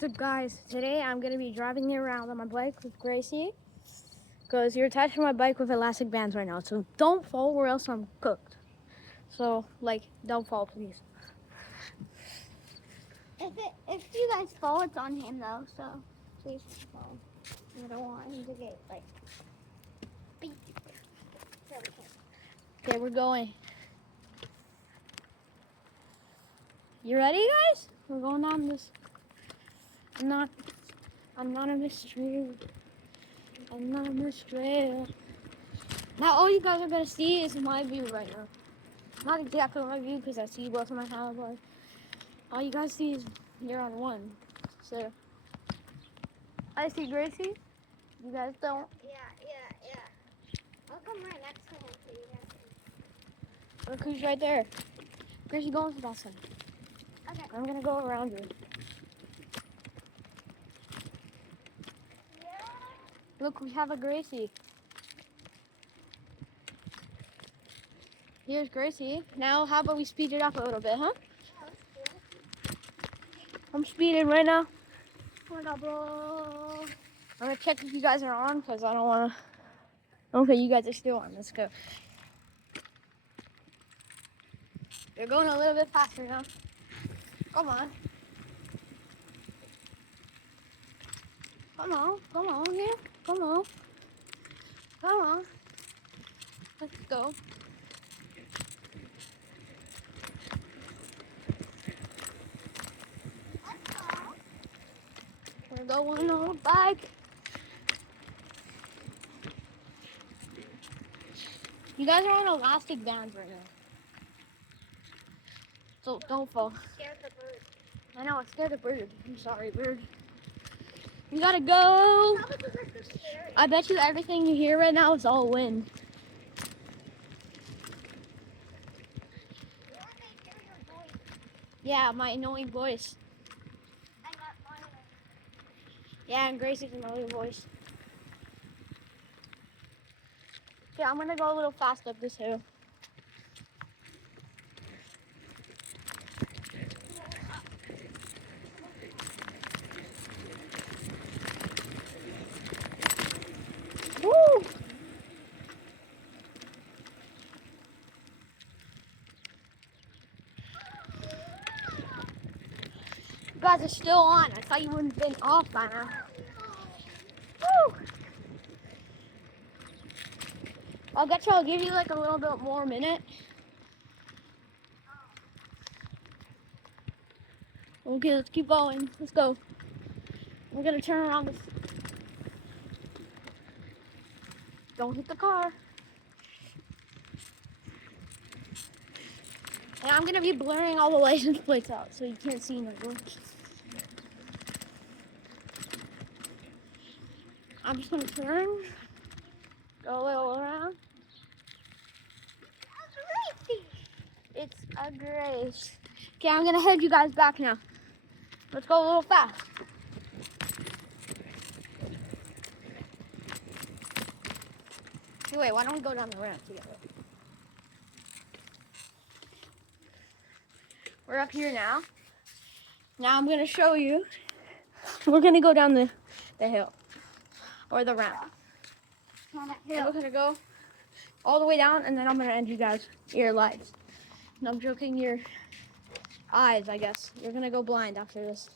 So guys, today I'm gonna be driving you around on my bike with Gracie, because you're attaching my bike with elastic bands right now. So don't fall, or else I'm cooked. So don't fall, please. If you guys fall, it's on him though. So please don't fall. I don't want him to get beat. Okay, we're going. You ready, guys? We're going down this. I'm not on this trail. I'm not on this trail. Now all you guys are gonna see is my view right now. Not exactly my view, because I see both of my handlebars. All you guys see is you're on one. So I see Gracie. You guys don't. Yeah. I'll come right next to him so you guys can. Look who's right there. Gracie, go into that side. Okay. I'm gonna go around you. Look, we have a Gracie. Here's Gracie. Now, how about we speed it up a little bit, huh? I'm speeding right now. Hold up, bro. I'm gonna check if you guys are on, because I don't wanna. Okay, you guys are still on. Let's go. You're going a little bit faster now. Come on. Come on, yeah. Come on. Let's go. We're going on a bike. You guys are on elastic bands right now. So don't fall. Scared the bird. I know, I scared the bird. I'm sorry, bird. You gotta go. How is this so scary? I bet you everything you hear right now is all wind. You want to hear your voice Yeah, my annoying voice. and not mine. Yeah, and Gracie's annoying voice. Okay, I'm gonna go a little fast up this hill. Woo! You guys are still on. I thought you wouldn't have been off by now. Woo! I'll give you like a little bit more minute. Okay, let's keep going. Let's go. We're gonna turn around this. Don't hit the car. And I'm gonna be blurring all the license plates out so you can't see no more. I'm just gonna turn, go a little around. It's a grace. Okay, I'm gonna head you guys back now. Let's go a little fast. Hey, wait, why don't we go down the ramp together? We're up here now. Now I'm gonna show you. We're gonna go down the hill or the ramp. And we're gonna go all the way down, and then I'm gonna end you guys your lights. And I'm joking, your eyes, I guess. You're gonna go blind after this.